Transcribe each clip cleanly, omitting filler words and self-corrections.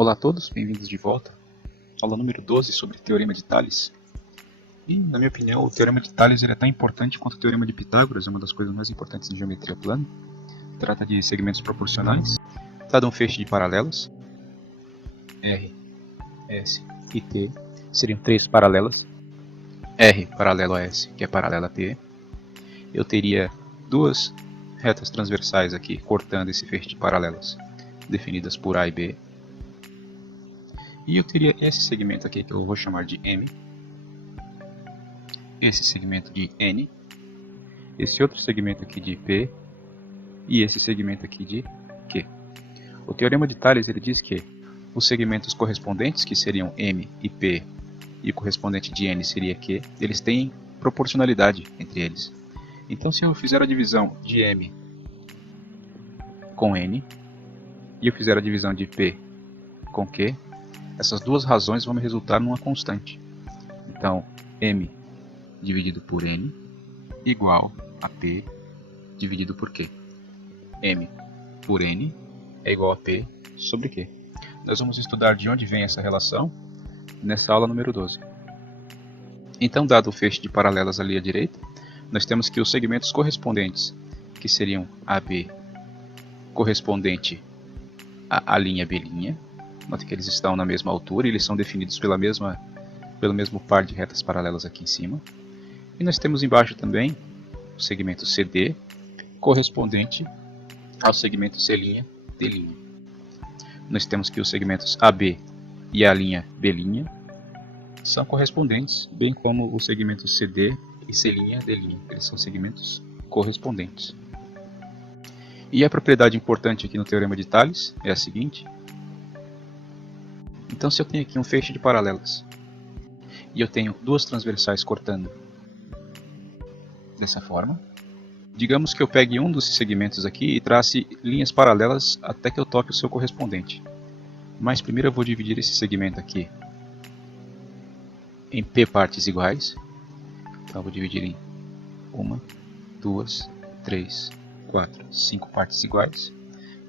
Olá a todos, bem-vindos de volta. Aula número 12 sobre Teorema de Tales. E, na minha opinião, o Teorema de Tales é tão importante quanto o Teorema de Pitágoras, é uma das coisas mais importantes em geometria plana. Trata de segmentos proporcionais, dado um feixe de paralelas, R, S e T, seriam três paralelas. R paralelo a S, que é paralela a T. Eu teria duas retas transversais aqui, cortando esse feixe de paralelas, definidas por A e B. E eu teria esse segmento aqui que eu vou chamar de M, esse segmento de N, esse outro segmento aqui de P e esse segmento aqui de Q. O Teorema de Tales ele diz que os segmentos correspondentes, que seriam M e P, e o correspondente de N seria Q, eles têm proporcionalidade entre eles. Então, se eu fizer a divisão de M com N e eu fizer a divisão de P com Q, essas duas razões vão me resultar numa constante. Então, M dividido por N igual a P dividido por Q. M por N é igual a P sobre Q. Nós vamos estudar de onde vem essa relação nessa aula número 12. Então, dado o feixe de paralelas ali à direita, nós temos que os segmentos correspondentes, que seriam AB correspondente à linha B', note que eles estão na mesma altura e eles são definidos pelo mesmo par de retas paralelas aqui em cima. E nós temos embaixo também o segmento CD correspondente ao segmento C', D'. Nós temos que os segmentos AB e a linha B' são correspondentes, bem como os segmentos CD e C', D'. Eles são segmentos correspondentes. E a propriedade importante aqui no Teorema de Tales é a seguinte. Então, se eu tenho aqui um feixe de paralelas e eu tenho duas transversais cortando dessa forma, digamos que eu pegue um desses segmentos aqui e trace linhas paralelas até que eu toque o seu correspondente. Mas primeiro eu vou dividir esse segmento aqui em P partes iguais. Então eu vou dividir em 1, 2, 3, 4, 5 partes iguais.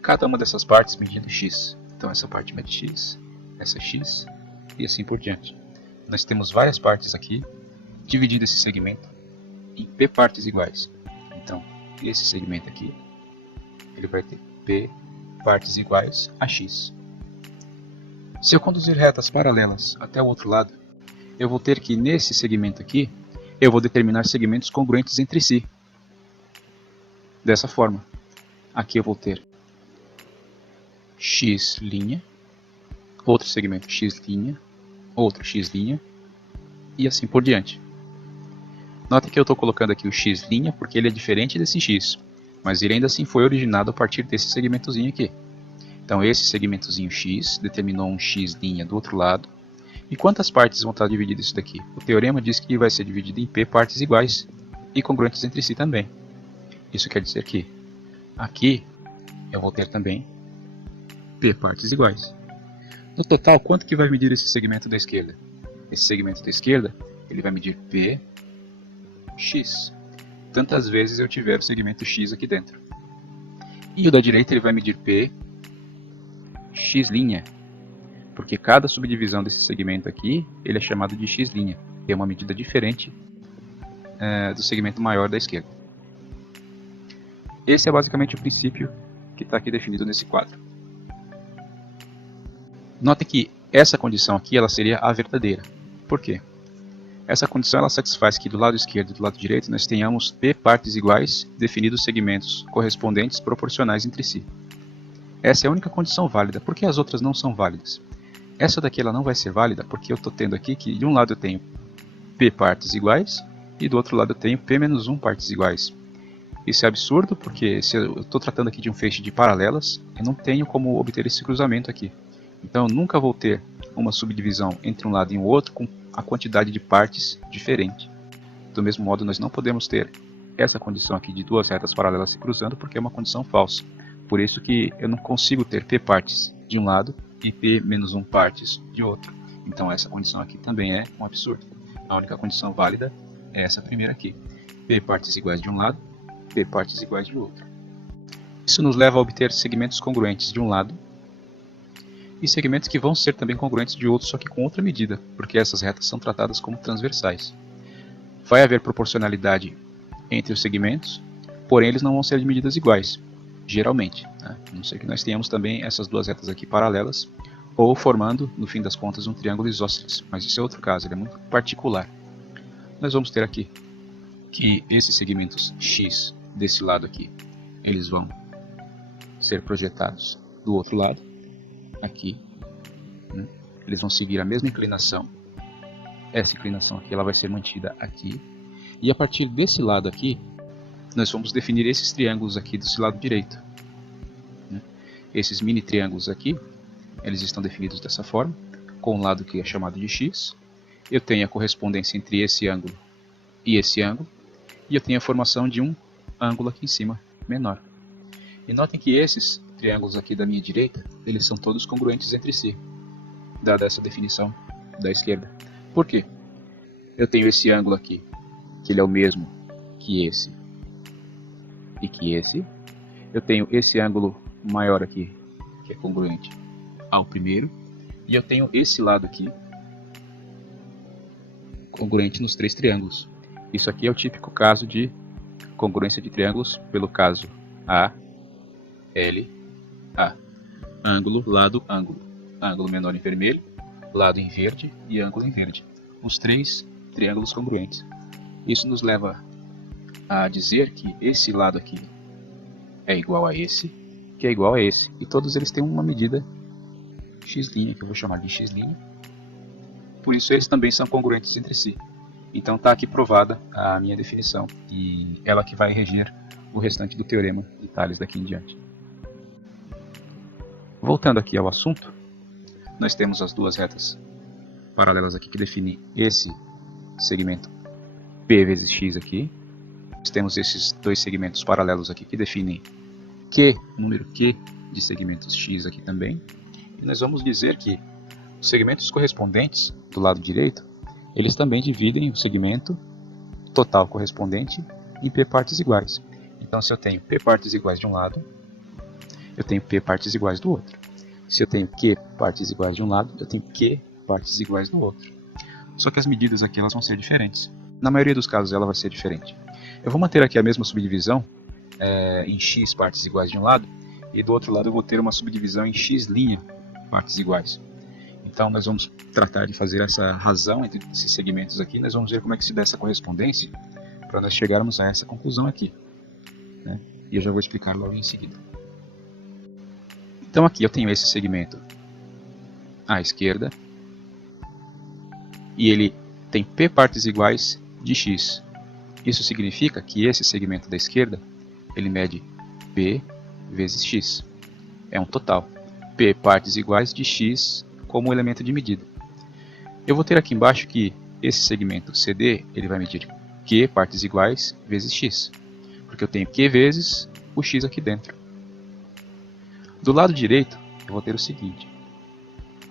Cada uma dessas partes medindo x. Então essa parte mede x, essa x e assim por diante. Nós temos várias partes aqui, dividindo esse segmento em P partes iguais. Então esse segmento aqui, ele vai ter P partes iguais a x. Se eu conduzir retas paralelas até o outro lado, eu vou ter que nesse segmento aqui, eu vou determinar segmentos congruentes entre si. Dessa forma, aqui eu vou ter x', outro segmento x', outro x' e assim por diante. Nota que eu estou colocando aqui o x' porque ele é diferente desse x, mas ele ainda assim foi originado a partir desse segmentozinho aqui. Então esse segmentozinho x determinou um x' do outro lado. E quantas partes vão estar divididas isso daqui? O teorema diz que vai ser dividido em P partes iguais e congruentes entre si também. Isso quer dizer que aqui eu vou ter também P partes iguais. No total, quanto que vai medir esse segmento da esquerda? Esse segmento da esquerda, ele vai medir P x. Tantas vezes eu tiver o segmento x aqui dentro. E o da direita ele vai medir P x', porque cada subdivisão desse segmento aqui, ele é chamado de x', que é uma medida diferente do segmento maior da esquerda. Esse é basicamente o princípio que está aqui definido nesse quadro. Notem que essa condição aqui ela seria a verdadeira. Por quê? Essa condição ela satisfaz que do lado esquerdo e do lado direito nós tenhamos P partes iguais definidos segmentos correspondentes proporcionais entre si. Essa é a única condição válida. Por que as outras não são válidas? Essa daqui ela não vai ser válida porque eu estou tendo aqui que de um lado eu tenho P partes iguais e do outro lado eu tenho P menos 1 partes iguais. Isso é absurdo porque se eu estou tratando aqui de um feixe de paralelas, eu não tenho como obter esse cruzamento aqui. Então eu nunca vou ter uma subdivisão entre um lado e o outro com a quantidade de partes diferente. Do mesmo modo, nós não podemos ter essa condição aqui de duas retas paralelas se cruzando porque é uma condição falsa. Por isso que eu não consigo ter P partes de um lado e P menos 1 partes de outro. Então essa condição aqui também é um absurdo. A única condição válida é essa primeira aqui. P partes iguais de um lado, P partes iguais de outro. Isso nos leva a obter segmentos congruentes de um lado e segmentos que vão ser também congruentes de outros, só que com outra medida, porque essas retas são tratadas como transversais. Vai haver proporcionalidade entre os segmentos, porém eles não vão ser de medidas iguais, geralmente, né? A não ser que nós tenhamos também essas duas retas aqui paralelas, ou formando, no fim das contas, um triângulo isósceles, mas isso é outro caso, ele é muito particular. Nós vamos ter aqui que esses segmentos X desse lado aqui, eles vão ser projetados do outro lado, aqui, né? Eles vão seguir a mesma inclinação, essa inclinação aqui ela vai ser mantida aqui, e a partir desse lado aqui, nós vamos definir esses triângulos aqui desse lado direito, né? Esses mini triângulos aqui, eles estão definidos dessa forma, com um lado que é chamado de X, eu tenho a correspondência entre esse ângulo e esse ângulo, e eu tenho a formação de um ângulo aqui em cima, menor. E notem que esses triângulos aqui da minha direita, eles são todos congruentes entre si, dada essa definição da esquerda. Por quê? Eu tenho esse ângulo aqui, que ele é o mesmo que esse e que esse. Eu tenho esse ângulo maior aqui, que é congruente ao primeiro. E eu tenho esse lado aqui, congruente nos três triângulos. Isso aqui é o típico caso de congruência de triângulos pelo caso A, L, A. Ângulo, lado, ângulo. Ângulo menor em vermelho, lado em verde e ângulo em verde. Os três triângulos congruentes. Isso nos leva a dizer que esse lado aqui é igual a esse, que é igual a esse. E todos eles têm uma medida x', que eu vou chamar de x'. Por isso eles também são congruentes entre si. Então está aqui provada a minha definição, e ela que vai reger o restante do teorema de Tales daqui em diante. Voltando aqui ao assunto, nós temos as duas retas paralelas aqui que definem esse segmento P vezes X aqui. Nós temos esses dois segmentos paralelos aqui que definem Q, número Q de segmentos X aqui também. E nós vamos dizer que os segmentos correspondentes do lado direito, eles também dividem o segmento total correspondente em P partes iguais. Então, se eu tenho P partes iguais de um lado, eu tenho P partes iguais do outro. Se eu tenho Q partes iguais de um lado, eu tenho Q partes iguais do outro. Só que as medidas aqui elas vão ser diferentes. Na maioria dos casos ela vai ser diferente. Eu vou manter aqui a mesma subdivisão em X partes iguais de um lado, e do outro lado eu vou ter uma subdivisão em X' partes iguais. Então nós vamos tratar de fazer essa razão entre esses segmentos aqui, nós vamos ver como é que se dá essa correspondência para nós chegarmos a essa conclusão aqui, né? E eu já vou explicar logo em seguida. Então aqui eu tenho esse segmento à esquerda, e ele tem P partes iguais de X. Isso significa que esse segmento da esquerda, ele mede P vezes X. É um total. P partes iguais de X como elemento de medida. Eu vou ter aqui embaixo que esse segmento CD, ele vai medir Q partes iguais vezes X. Porque eu tenho Q vezes o X aqui dentro. Do lado direito, eu vou ter o seguinte.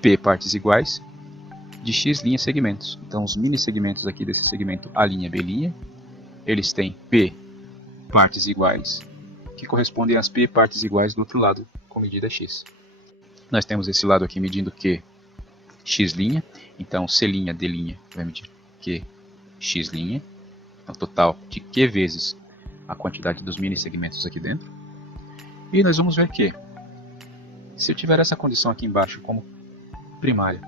P partes iguais de X' segmentos. Então, os mini segmentos aqui desse segmento A', B', eles têm P partes iguais, que correspondem às P partes iguais do outro lado, com medida X. Nós temos esse lado aqui medindo Q, X', então C', D' vai medir Q, X', então total de Q vezes a quantidade dos mini segmentos aqui dentro. E nós vamos ver que, se eu tiver essa condição aqui embaixo como primária,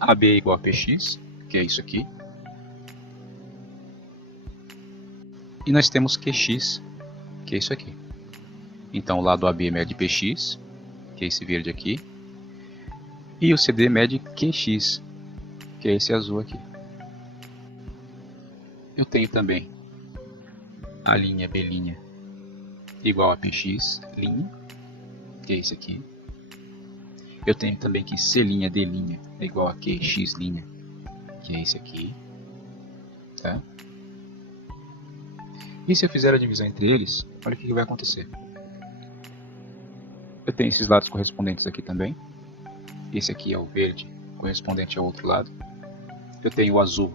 AB é igual a PX, que é isso aqui, e nós temos QX, que é isso aqui. Então o lado AB mede PX, que é esse verde aqui, e o CD mede QX, que é esse azul aqui. Eu tenho também A', B' igual a PX', que é esse aqui. Eu tenho também que C', D' é igual a QX', que é esse aqui. Tá? E se eu fizer a divisão entre eles, olha o que vai acontecer. Eu tenho esses lados correspondentes aqui também. Esse aqui é o verde, correspondente ao outro lado. Eu tenho o azul,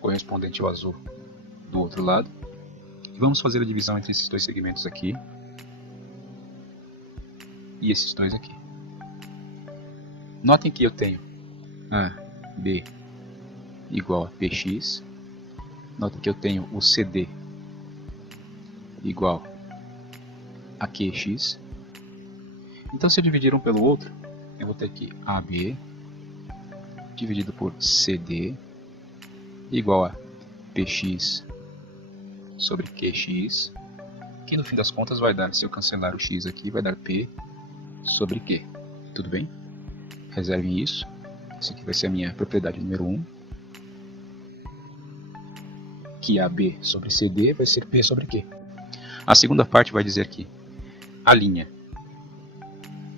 correspondente ao azul do outro lado. E vamos fazer a divisão entre esses dois segmentos aqui e esses dois aqui. Notem que eu tenho AB igual a PX. Notem que eu tenho o CD igual a QX. Então, se eu dividir um pelo outro, eu vou ter aqui AB dividido por CD igual a PX sobre QX, que no fim das contas vai dar, se eu cancelar o X aqui, vai dar P sobre Q. Tudo bem? Reservem isso. Essa aqui vai ser a minha propriedade número 1. Que AB sobre CD vai ser P sobre Q. A segunda parte vai dizer que a linha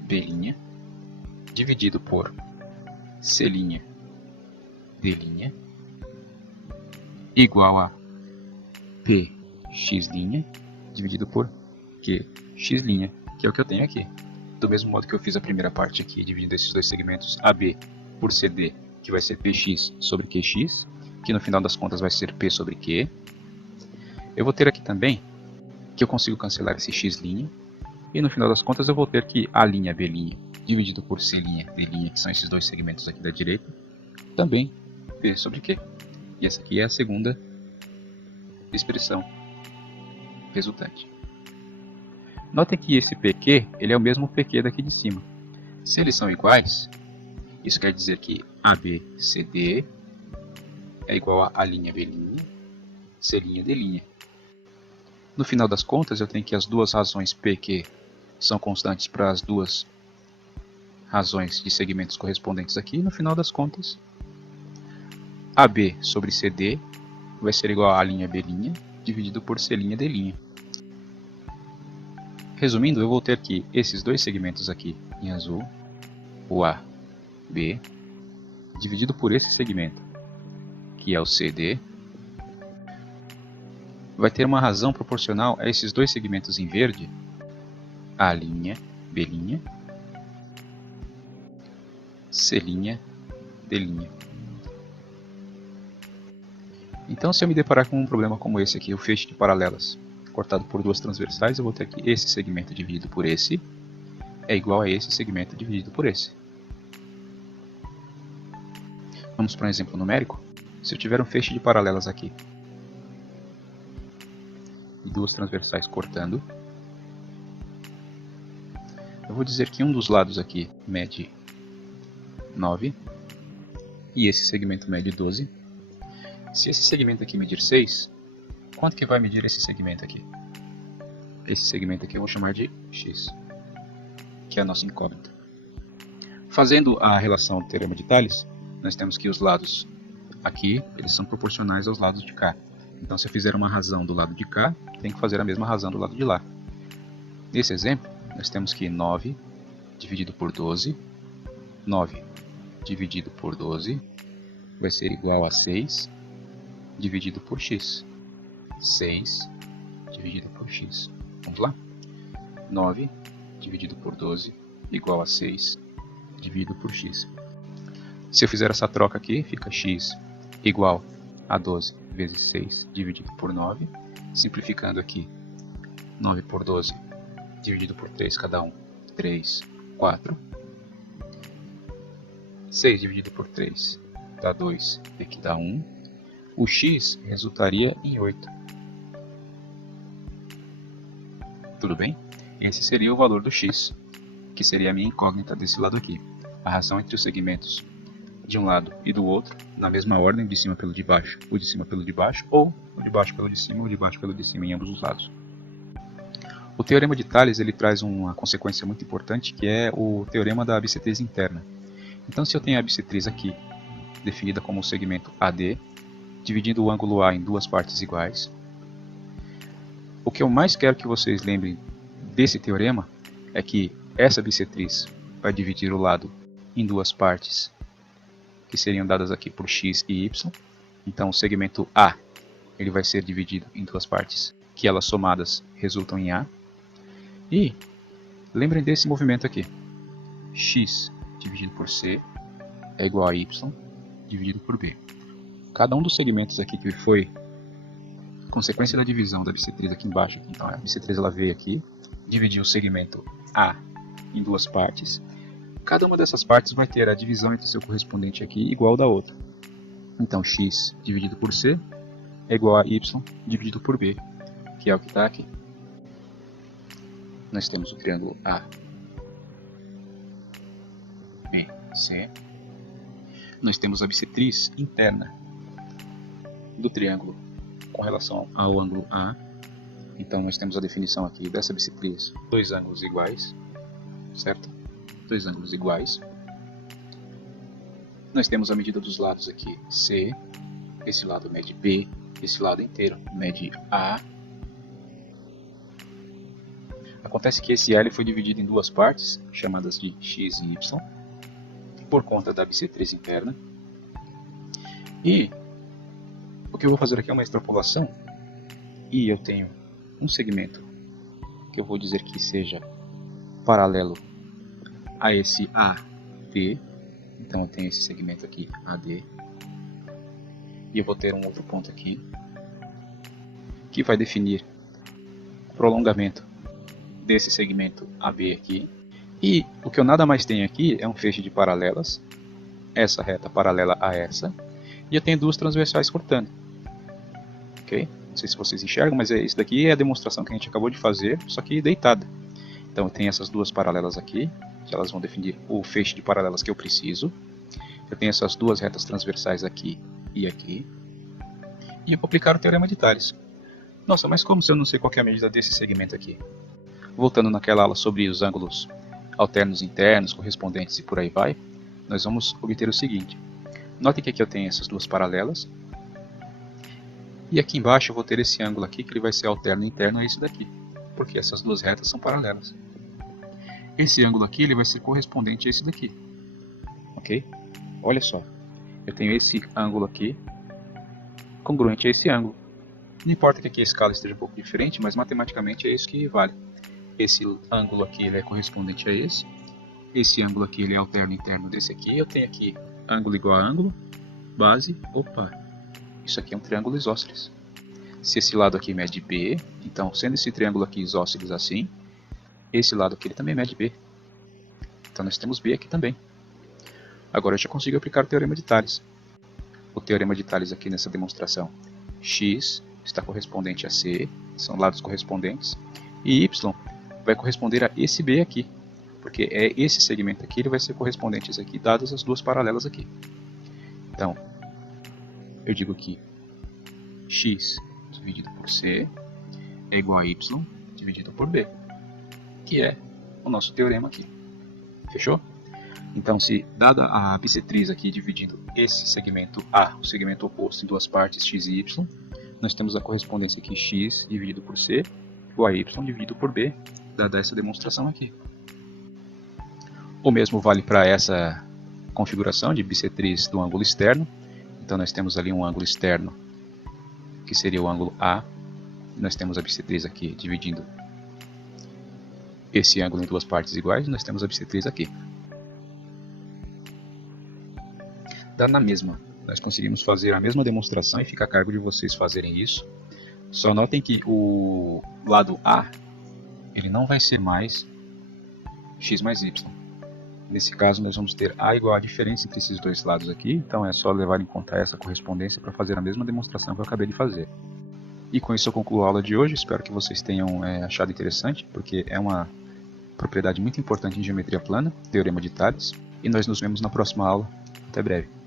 B' dividido por C' D' igual a PX' dividido por QX', que é o que eu tenho aqui. Do mesmo modo que eu fiz a primeira parte aqui, dividindo esses dois segmentos AB por CD, que vai ser PX sobre QX, que no final das contas vai ser P sobre Q. Eu vou ter aqui também que eu consigo cancelar esse X', e no final das contas eu vou ter que A' B' dividido por C' D', que são esses dois segmentos aqui da direita, também P sobre Q. E essa aqui é a segunda expressão resultante. Notem que esse PQ ele é o mesmo PQ daqui de cima. Se eles são iguais, isso quer dizer que ABCD é igual a A' B', C' D'. No final das contas, eu tenho que as duas razões PQ são constantes para as duas razões de segmentos correspondentes aqui. No final das contas, AB sobre CD vai ser igual a A' B' dividido por C' D'. Resumindo, eu vou ter que esses dois segmentos aqui em azul, o AB, dividido por esse segmento, que é o CD, vai ter uma razão proporcional a esses dois segmentos em verde, A', B', C' D'. Então, se eu me deparar com um problema como esse aqui, o feixe de paralelas cortado por duas transversais, eu vou ter que esse segmento dividido por esse é igual a esse segmento dividido por esse. Vamos para um exemplo numérico. Se eu tiver um feixe de paralelas aqui e duas transversais cortando, eu vou dizer que um dos lados aqui mede 9 e esse segmento mede 12. Se esse segmento aqui medir 6, quanto que vai medir esse segmento aqui? Esse segmento aqui eu vou chamar de x, que é a nossa incógnita. Fazendo a relação do teorema de Thales, nós temos que os lados aqui eles são proporcionais aos lados de cá. Então, se eu fizer uma razão do lado de cá, tenho que fazer a mesma razão do lado de lá. Nesse exemplo, nós temos que 9 dividido por 12, 9 dividido por 12 vai ser igual a 6 dividido por x. 6 dividido por x. Vamos lá? 9 dividido por 12 igual a 6 dividido por x. Se eu fizer essa troca aqui, fica x igual a 12 vezes 6 dividido por 9. Simplificando aqui, 9 por 12 dividido por 3 cada um, 3, 4. 6 dividido por 3 dá 2, aqui dá 1. O x resultaria em 8. Tudo bem? Esse seria o valor do x, que seria a minha incógnita desse lado aqui. A razão entre os segmentos de um lado e do outro, na mesma ordem, de cima pelo de baixo, o de cima pelo de baixo, ou o de baixo pelo de cima, ou o de baixo pelo de cima em ambos os lados. O teorema de Thales ele traz uma consequência muito importante, que é o teorema da bissetriz interna. Então, se eu tenho a bissetriz aqui, definida como o segmento AD, dividindo o ângulo A em duas partes iguais, o que eu mais quero que vocês lembrem desse teorema é que essa bissetriz vai dividir o lado em duas partes, que seriam dadas aqui por x e y. Então, o segmento A ele vai ser dividido em duas partes, que elas somadas resultam em A. E lembrem desse movimento aqui. X dividido por C é igual a Y dividido por B. Cada um dos segmentos aqui que foi consequência da divisão da bissetriz aqui embaixo. Então, a bissetriz ela veio aqui, dividiu o segmento A em duas partes. cada uma dessas partes vai ter a divisão entre o seu correspondente aqui igual da outra. Então x dividido por c é igual a y dividido por b, que é o que está aqui. Nós temos o triângulo A, B, C. Nós temos a bissetriz interna do triângulo com relação ao ângulo A. Então nós temos a definição aqui dessa bissetriz, dois ângulos iguais, certo? Dois ângulos iguais. Nós temos a medida dos lados aqui, C, esse lado mede B, esse lado inteiro mede A. Acontece que esse L foi dividido em duas partes, chamadas de x e y, por conta da bissetriz interna. E o que eu vou fazer aqui é uma extrapolação, e eu tenho um segmento que eu vou dizer que seja paralelo a esse AD. Então eu tenho esse segmento aqui, AD, e eu vou ter um outro ponto aqui, que vai definir o prolongamento desse segmento AB aqui. E o que eu nada mais tenho aqui é um feixe de paralelas, essa reta paralela a essa, e eu tenho duas transversais cortando. Ok? Não sei se vocês enxergam, mas isso daqui é a demonstração que a gente acabou de fazer, só que deitada. Então eu tenho essas duas paralelas aqui, que elas vão definir o feixe de paralelas que eu preciso. Eu tenho essas duas retas transversais aqui e aqui. E eu vou aplicar o teorema de Tales. Nossa, mas como se eu não sei qual é a medida desse segmento aqui? Voltando naquela aula sobre os ângulos alternos internos, correspondentes e por aí vai, nós vamos obter o seguinte. Notem que aqui eu tenho essas duas paralelas. E aqui embaixo eu vou ter esse ângulo aqui, que ele vai ser alterno interno a esse daqui, porque essas duas retas são paralelas. Esse ângulo aqui ele vai ser correspondente a esse daqui. Ok? Olha só. Eu tenho esse ângulo aqui congruente a esse ângulo. Não importa que aqui a escala esteja um pouco diferente, mas matematicamente é isso que vale. Esse ângulo aqui ele é correspondente a esse. Esse ângulo aqui ele é alterno interno desse aqui. Eu tenho aqui ângulo igual a ângulo, base, opa. Isso aqui é um triângulo isósceles. Se esse lado aqui mede B, então sendo esse triângulo aqui isósceles assim, esse lado aqui ele também mede B. Então nós temos B aqui também. Agora eu já consigo aplicar o teorema de Tales. O teorema de Tales aqui nessa demonstração. X está correspondente a C, são lados correspondentes. E Y vai corresponder a esse B aqui. Porque é esse segmento aqui, ele vai ser correspondente a esse aqui, dadas as duas paralelas aqui. Então, eu digo que X dividido por C é igual a Y dividido por B, que é o nosso teorema aqui. Fechou? Então, se dada a bissetriz aqui dividindo esse segmento A, o segmento oposto, em duas partes, x e y, nós temos a correspondência aqui x dividido por c igual a y dividido por b, dada essa demonstração aqui. O mesmo vale para essa configuração de bissetriz do ângulo externo. Então nós temos ali um ângulo externo, que seria o ângulo A. Nós temos a bissetriz aqui dividindo esse ângulo em duas partes iguais, nós temos a bissetriz aqui. Dá na mesma, nós conseguimos fazer a mesma demonstração e fica a cargo de vocês fazerem isso. Só notem que o lado A, ele não vai ser mais x mais y. Nesse caso nós vamos ter A igual a diferença entre esses dois lados aqui, então é só levar em conta essa correspondência para fazer a mesma demonstração que eu acabei de fazer. E com isso eu concluo a aula de hoje, espero que vocês tenham achado interessante, porque é uma propriedade muito importante em geometria plana, teorema de Tales, e nós nos vemos na próxima aula. Até breve.